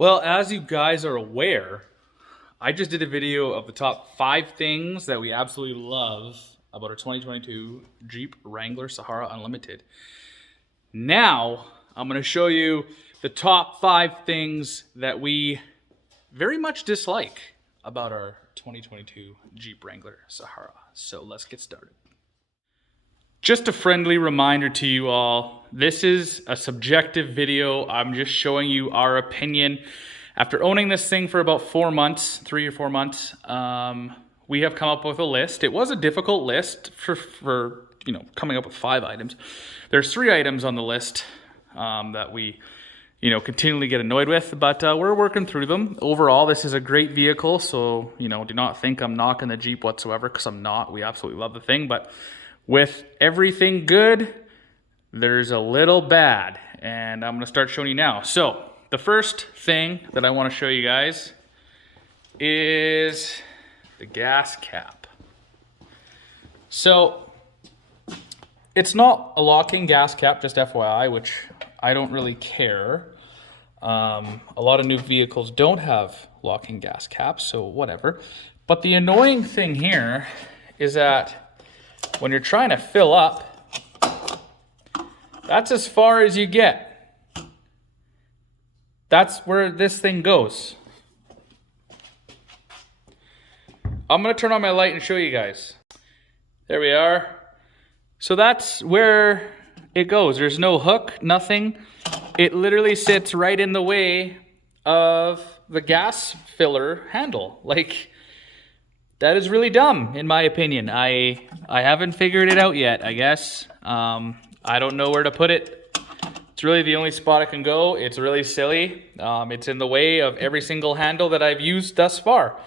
Well, as you guys are aware, I just did a video of the top 5 things that we absolutely love about our 2022 Jeep Wrangler Sahara Unlimited. Now, I'm going to show you the top 5 things that we very much dislike about our 2022 Jeep Wrangler Sahara. So let's get started. Just a friendly reminder to you all, this is a subjective video. I'm just showing you our opinion. After owning this thing for about 4 months, 3 or 4 months, we have come up with a list. It was a difficult list for coming up with 5 items. There's 3 items on the list that we continually get annoyed with, but we're working through them. Overall, this is a great vehicle, so do not think I'm knocking the Jeep whatsoever, because I'm not. We absolutely love the thing, but with everything good, there's a little bad, and I'm going to start showing you now. So the first thing that I want to show you guys is the gas cap. So it's not a lock-in gas cap, just FYI, which I don't really care. A lot of new vehicles don't have lock-in gas caps, so whatever. But the annoying thing here is that when you're trying to fill up, that's as far as you get. That's where this thing goes. I'm going to turn on my light and show you guys. There we are. So that's where it goes. There's no hook, nothing. It literally sits right in the way of the gas filler handle. That is really dumb, in my opinion. I haven't figured it out yet, I guess. I don't know where to put it. It's really the only spot it can go. It's really silly. It's in the way of every single handle that I've used thus far.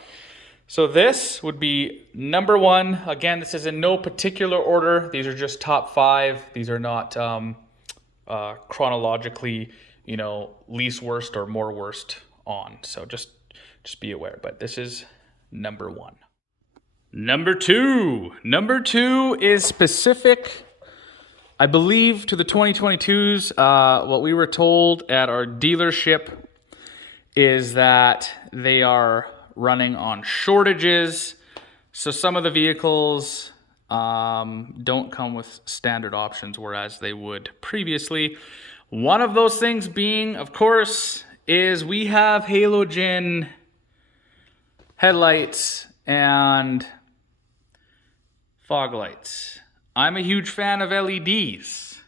So this would be number 1. Again, this is in no particular order. These are just top 5. These are not chronologically, least worst or more worst on. So just be aware. But this is number 1. Number 2. Number 2 is specific, I believe, to the 2022s. What we were told at our dealership is that they are running on shortages. So some of the vehicles don't come with standard options, whereas they would previously. One of those things being, of course, is we have halogen headlights and fog lights. I'm a huge fan of LEDs,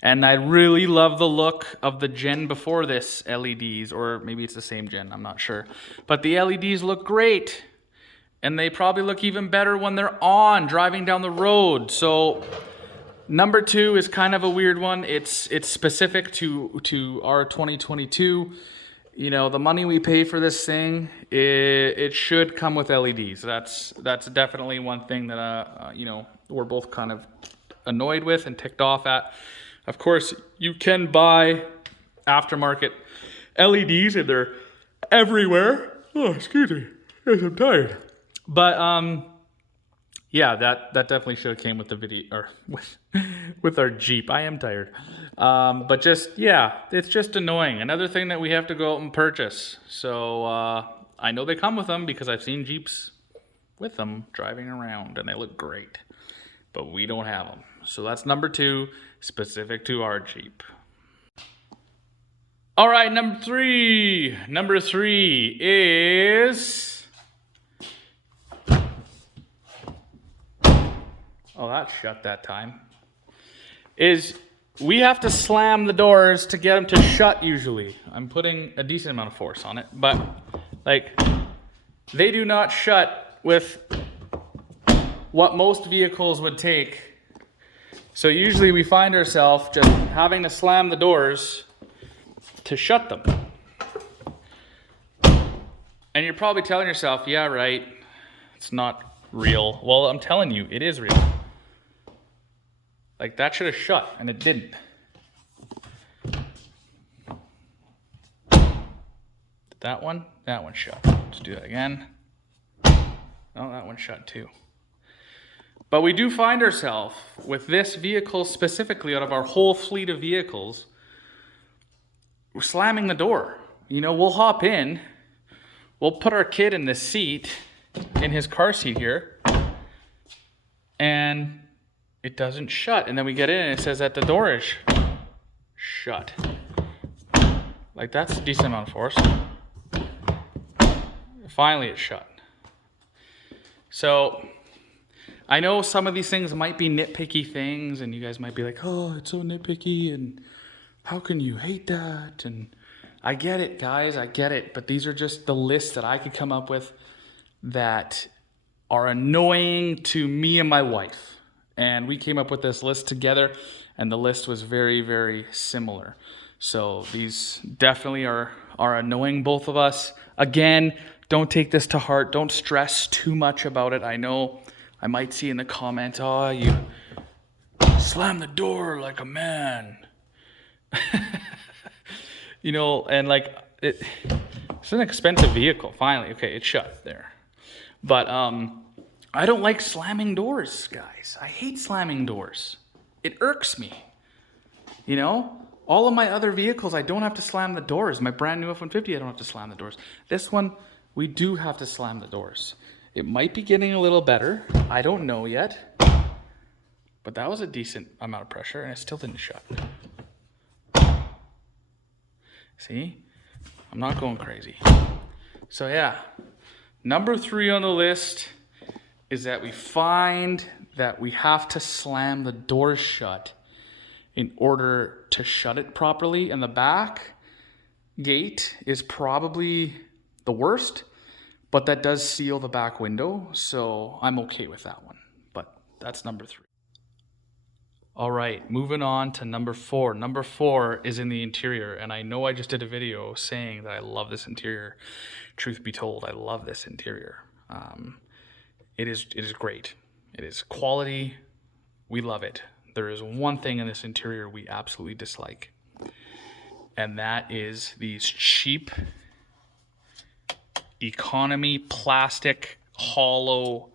and I really love the look of the gen before this LEDs, or maybe it's the same gen, I'm not sure. But the LEDs look great, and they probably look even better when they're on, driving down the road. So number 2 is kind of a weird one. It's specific to our 2022. The money we pay for this thing, it should come with LEDs. That's definitely one thing that we're both kind of annoyed with and ticked off at. Of course, you can buy aftermarket LEDs, and they're everywhere. Oh, excuse me, yes, I'm tired. But yeah, that definitely should have came with the video, or with our Jeep. I am tired. But just, yeah, it's just annoying. Another thing that we have to go out and purchase. So I know they come with them because I've seen Jeeps with them driving around, and they look great. But we don't have them. So that's number 2, specific to our Jeep. All right, number 3. Number 3 is... Oh, that shut that time. Is we have to slam the doors to get them to shut usually. I'm putting a decent amount of force on it, but they do not shut with what most vehicles would take. So usually we find ourselves just having to slam the doors to shut them. And you're probably telling yourself, yeah, right, it's not real. Well, I'm telling you, it is real. That should have shut, and it didn't. That one shut. Let's do that again. Oh, that one shut too. But we do find ourselves with this vehicle specifically, out of our whole fleet of vehicles, we're slamming the door. you know, we'll hop in, we'll put our kid in the seat, in his car seat here, and it doesn't shut. And then we get in and it says that the door is shut. Like, that's a decent amount of force. Finally it's shut. So I know some of these things might be nitpicky things, and you guys might be like, oh, it's so nitpicky, and how can you hate that? And I get it, guys, I get it. But these are just the lists that I could come up with that are annoying to me and my wife. And we came up with this list together, and the list was very, very similar. So these definitely are annoying, both of us. Again, don't take this to heart. Don't stress too much about it. I know I might see in the comments, oh, you slam the door like a man. You know, and like, it's an expensive vehicle. Finally, okay, it's shut there. But I don't like slamming doors, guys. I hate slamming doors. It irks me. You know, all of my other vehicles, I don't have to slam the doors. My brand new F-150, I don't have to slam the doors. This one, we do have to slam the doors. It might be getting a little better. I don't know yet. But that was a decent amount of pressure, and it still didn't shut. See? I'm not going crazy. So yeah, number 3 on the list is that we find that we have to slam the door shut in order to shut it properly. And the back gate is probably the worst, but that does seal the back window, so I'm okay with that one. But that's number 3. All right, moving on to number 4. Number 4 is in the interior, and I know I just did a video saying that I love this interior. Truth be told, I love this interior. It is great. It is quality. We love it. There is one thing in this interior we absolutely dislike, and that is these cheap economy plastic hollow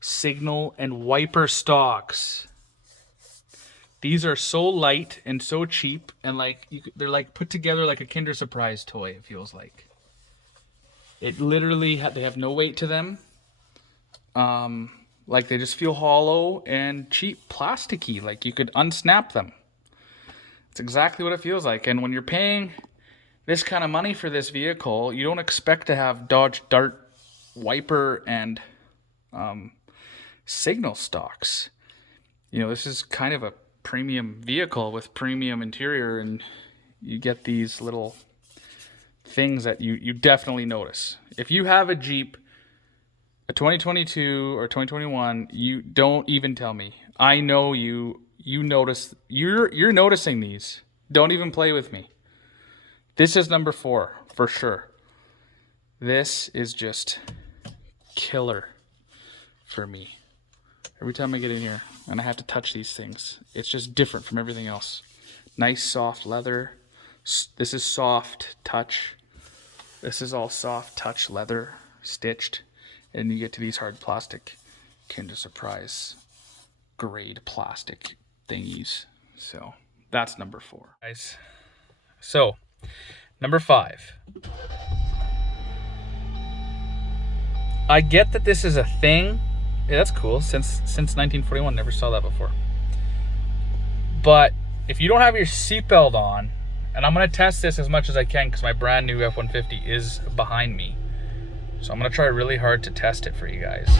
signal and wiper stalks. These are so light and so cheap, and like they're like put together like a Kinder Surprise toy, it feels like. It literally they have no weight to them. Like they just feel hollow and cheap, plasticky, like you could unsnap them. It's exactly what it feels like. And when you're paying this kind of money for this vehicle, you don't expect to have Dodge Dart wiper and signal stalks. You know, this is kind of a premium vehicle with premium interior, and you get these little things that you definitely notice. If you have a Jeep, a 2022 or 2021, you don't even tell me. I know you notice, you're noticing these. Don't even play with me. This is number 4 for sure. This is just killer for me. Every time I get in here and I have to touch these things, it's just different from everything else. Nice soft leather. This is soft touch. This is all soft touch leather stitched. And you get to these hard plastic Kinder Surprise grade plastic thingies. So that's number 4, guys. So number 5. I get that this is a thing. Yeah, that's cool. Since 1941, never saw that before. But if you don't have your seatbelt on, and I'm gonna test this as much as I can because my brand new F-150 is behind me. So I'm gonna try really hard to test it for you guys.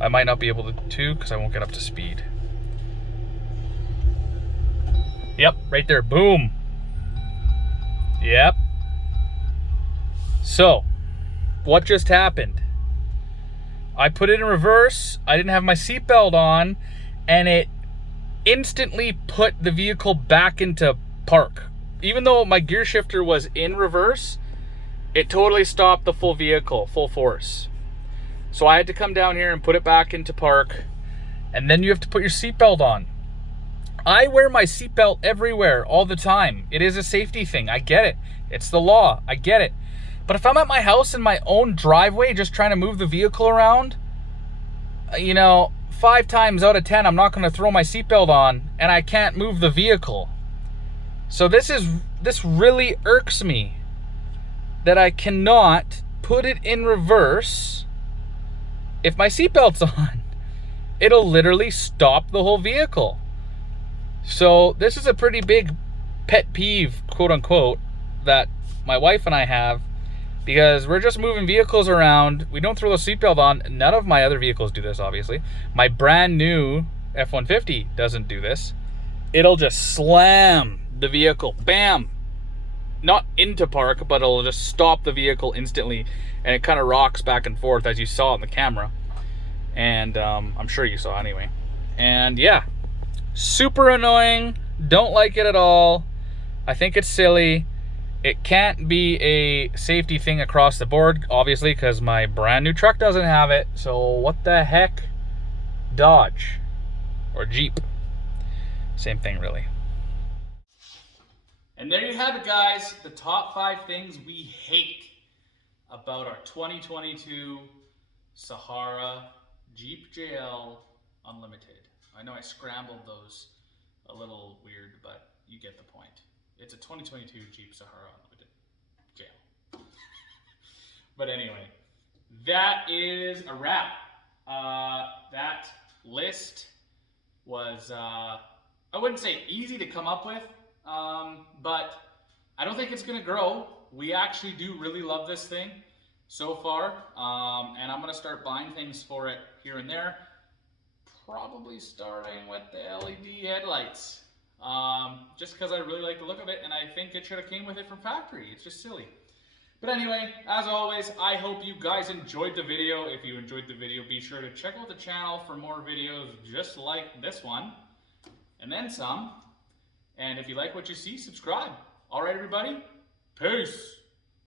I might not be able to because I won't get up to speed. Yep, right there, boom. Yep. So, what just happened? I put it in reverse, I didn't have my seatbelt on, and it instantly put the vehicle back into park. Even though my gear shifter was in reverse, it totally stopped the full vehicle, full force. So I had to come down here and put it back into park, and then you have to put your seatbelt on. I wear my seatbelt everywhere, all the time. It is a safety thing, I get it. It's the law, I get it. But if I'm at my house in my own driveway just trying to move the vehicle around, you know, 5 times out of 10, I'm not gonna throw my seatbelt on and I can't move the vehicle. So this really irks me that I cannot put it in reverse if my seatbelt's on. It'll literally stop the whole vehicle. So this is a pretty big pet peeve, quote unquote, that my wife and I have, because we're just moving vehicles around. We don't throw the seatbelt on. None of my other vehicles do this, obviously. My brand new F-150 doesn't do this. It'll just slam the vehicle, bam, not into park, but it'll just stop the vehicle instantly, and it kind of rocks back and forth, as you saw on the camera, and I'm sure you saw anyway. And yeah, super annoying. Don't like it at all. I think it's silly. It can't be a safety thing across the board, obviously, because my brand new truck doesn't have it. So what the heck? Dodge or Jeep, same thing really. And there you have it, guys. The top 5 things we hate about our 2022 Sahara Jeep JL Unlimited. I know I scrambled those a little weird, but you get the point. It's a 2022 Jeep Sahara Unlimited JL. But anyway, that is a wrap. That list was, I wouldn't say easy to come up with, but I don't think it's gonna grow. We actually do really love this thing so far, and I'm gonna start buying things for it here and there, probably starting with the LED headlights, just because I really like the look of it, and I think it should have came with it from factory. It's just silly. But anyway, as always, I hope you guys enjoyed the video. If you enjoyed the video, be sure to check out the channel for more videos just like this one, and then some. And if you like what you see, subscribe. All right, everybody, peace.